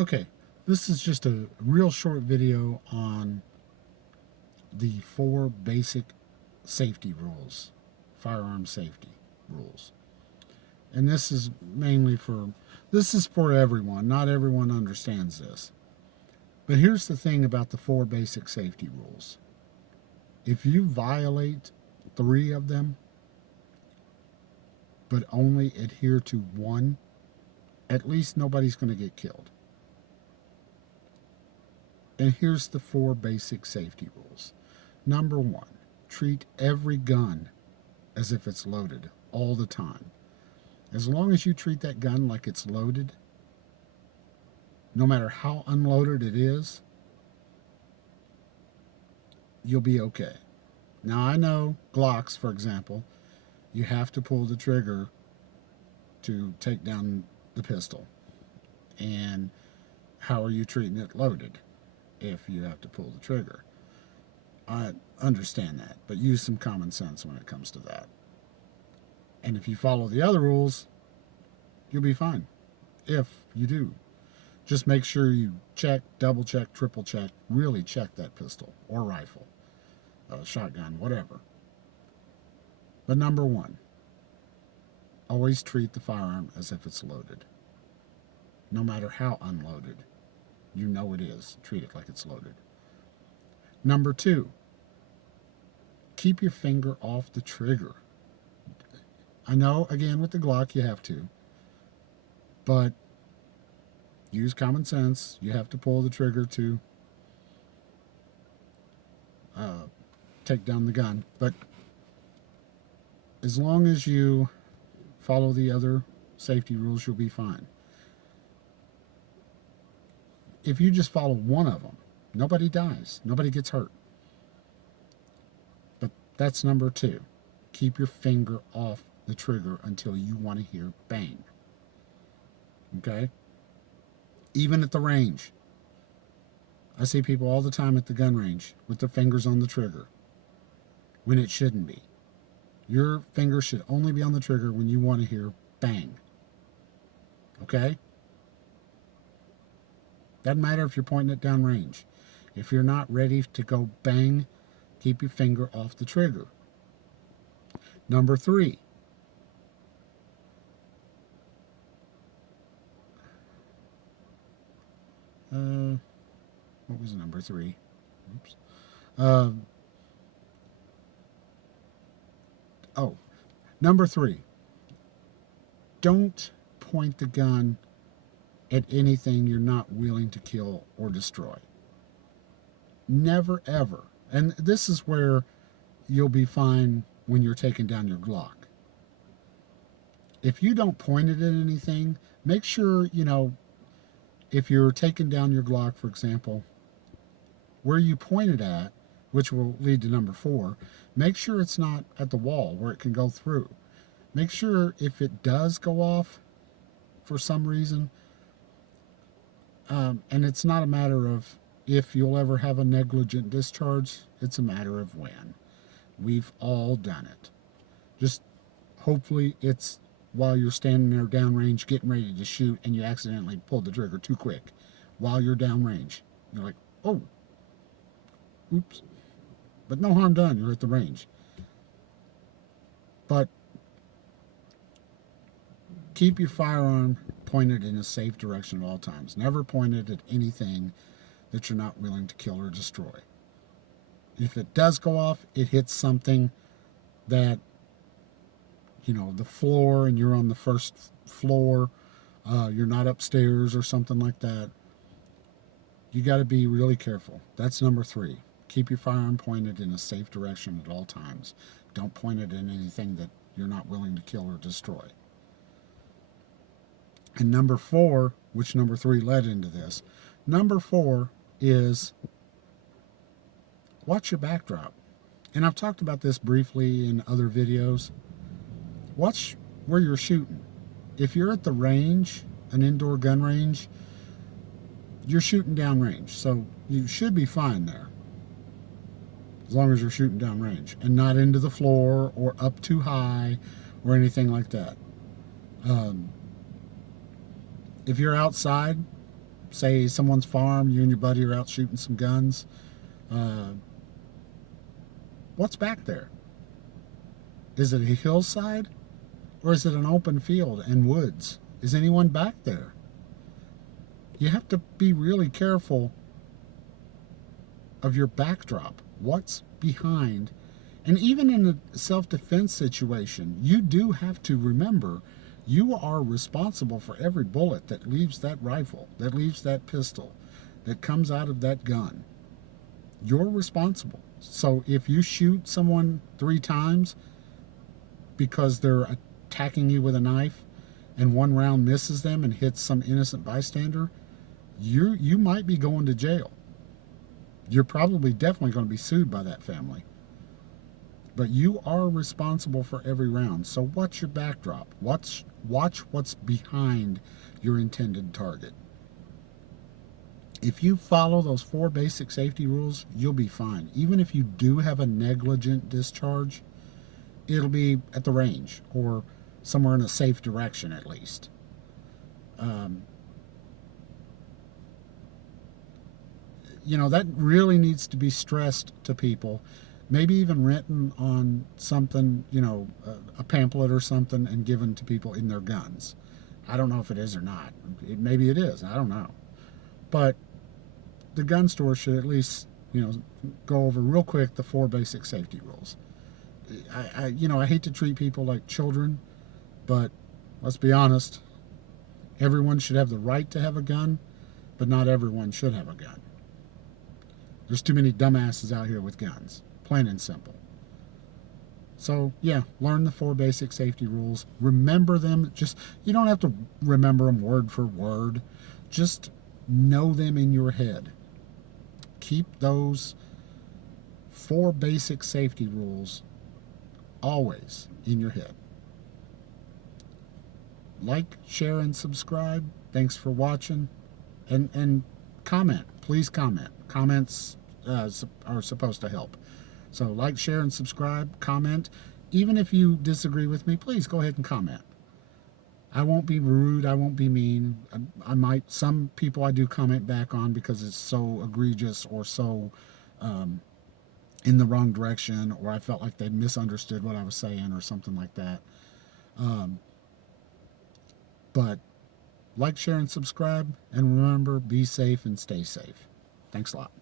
Okay, this is just a real short video on the 4 basic safety rules, firearm safety rules. And this is for everyone. Not everyone understands this. But here's the thing about the 4 basic safety rules. If you violate 3 of them, but only adhere to 1, at least nobody's going to get killed. And here's the 4 basic safety rules. Number 1, treat every gun as if it's loaded all the time. As long as you treat that gun like it's loaded, no matter how unloaded it is, you'll be okay. Now, I know Glocks, for example, you have to pull the trigger to take down the pistol. And how are you treating it loaded if you have to pull the trigger? I understand that, but use some common sense when it comes to that. And if you follow the other rules, you'll be fine. If you do. Just make sure you check, double check, triple check, really check that pistol or rifle, shotgun, whatever. But number 1, always treat the firearm as if it's loaded. No matter how unloaded, you know it is. Treat it like it's loaded. Number 2, keep your finger off the trigger. I know, again, with the Glock you have to, but use common sense. You have to pull the trigger to take down the gun. But as long as you follow the other safety rules, you'll be fine. If you just follow one of them, nobody dies. Nobody gets hurt. But that's number 2. Keep your finger off the trigger until you want to hear bang. Okay? Even at the range. I see people all the time at the gun range with their fingers on the trigger when it shouldn't be. Your finger should only be on the trigger when you want to hear bang. Okay? Doesn't matter if you're pointing it down range. If you're not ready to go bang, keep your finger off the trigger. Number 3. What was number 3? Oops. Number 3. Don't point the gun at anything you're not willing to kill or destroy. Never, ever. And this is where you'll be fine when you're taking down your Glock. If you don't point it at anything, make sure, if you're taking down your Glock, for example, where you point it at, which will lead to number 4, make sure it's not at the wall where it can go through. Make sure if it does go off for some reason, and it's not a matter of if you'll ever have a negligent discharge, it's a matter of when. We've all done it. Just hopefully it's while you're standing there downrange getting ready to shoot and you accidentally pulled the trigger too quick while you're downrange. You're like, oh, oops. But no harm done, you're at the range. But keep your firearm pointed in a safe direction at all times. Never point it at anything that you're not willing to kill or destroy. If it does go off, it hits something that, the floor, and you're on the first floor, you're not upstairs or something like that. You got to be really careful. That's number 3. Keep your firearm pointed in a safe direction at all times. Don't point it in anything that you're not willing to kill or destroy. And number 4, which number 3 led into this, number 4 is watch your backdrop. And I've talked about this briefly in other videos. Watch where you're shooting. If you're at the range, an indoor gun range, you're shooting downrange. So you should be fine there. As long as you're shooting downrange and not into the floor or up too high or anything like that. If you're outside, say someone's farm, you and your buddy are out shooting some guns. Uh, what's back there? Is it a hillside or is it an open field and woods? Is anyone back there? You have to be really careful of your backdrop. What's behind? And even in a self-defense situation, you do have to remember you are responsible for every bullet that leaves that rifle, that leaves that pistol, that comes out of that gun. You're responsible. So if you shoot someone 3 times because they're attacking you with a knife and one round misses them and hits some innocent bystander, you might be going to jail. You're probably definitely going to be sued by that family. But you are responsible for every round. So watch your backdrop. Watch what's behind your intended target. If you follow those 4 basic safety rules, you'll be fine. Even if you do have a negligent discharge, it'll be at the range or somewhere in a safe direction at least. That really needs to be stressed to people. Maybe even written on something, a pamphlet or something, and given to people in their guns. I don't know if it is or not. Maybe it is. I don't know. But the gun store should at least, go over real quick the 4 basic safety rules. I hate to treat people like children, but let's be honest. Everyone should have the right to have a gun, but not everyone should have a gun. There's too many dumbasses out here with guns. Plain and simple. So, yeah, learn the 4 basic safety rules. Remember them. You don't have to remember them word for word. Just know them in your head. Keep those 4 basic safety rules always in your head. Like, share, and subscribe. Thanks for watching. And comment. Please comment. Comments are supposed to help. So like, share, and subscribe. Comment. Even if you disagree with me, please go ahead and comment. I won't be rude. I won't be mean. I might. Some people I do comment back on because it's so egregious or so in the wrong direction, or I felt like they misunderstood what I was saying or something like that. But like, share, and subscribe. And remember, be safe and stay safe. Thanks a lot.